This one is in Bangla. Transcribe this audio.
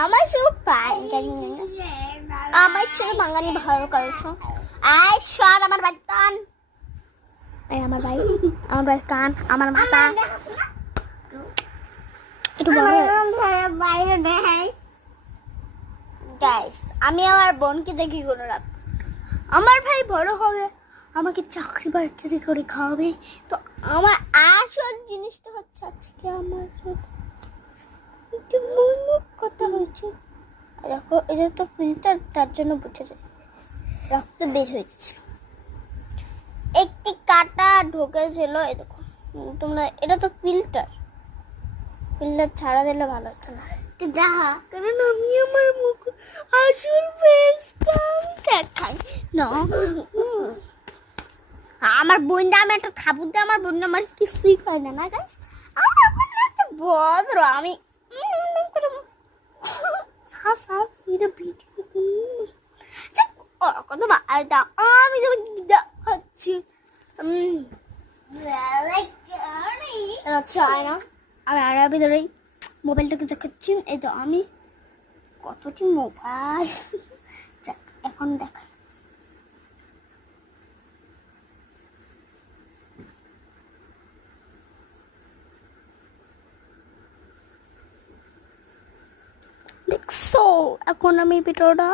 আমার শুধু বাঙালি আমার শুধু বাঙালি ভালো করেছো। আয় সর আমার ভাই কান, আমার ভাই কান, আমার মাথা একটু বাইরে দেখাই। গাইস আমি আমার বোনকে দেখি কোনো লাভ, আমার ভাই বড় হবে আমাকে চাকরি বাকরি করে খাওয়াবে। তো আমার আসল জিনিসটা হচ্ছে আজকে আমার সাথে একটু মুখ কথা হয়েছে। দেখো এটা তো ফিল্টার, তার জন্য বুঝে যায় রক্ত বের হয়েছে। একটি কাটা ঢোকেছিল, এই দেখো তোমরা, এটা তো ফিল্টার ছাড়া দিলে ভালো হতো না। দেখা কারণ আমি আমার মুখ আসল ফেসটা দেখাই না। আমার বোনটা আমি একটা খাবো, আমার বোনটা আমার কিছুই করে না। না গাইস আমার বোন একটা ভদ্র, আমি আমি দেখাচ্ছি না, আমি আর ভিতরে মোবাইলটাকে দেখাচ্ছি। এই তো আমি কতটি মোবাইল এখন দেখা দেখছো। এখন আমি ভিডিওটা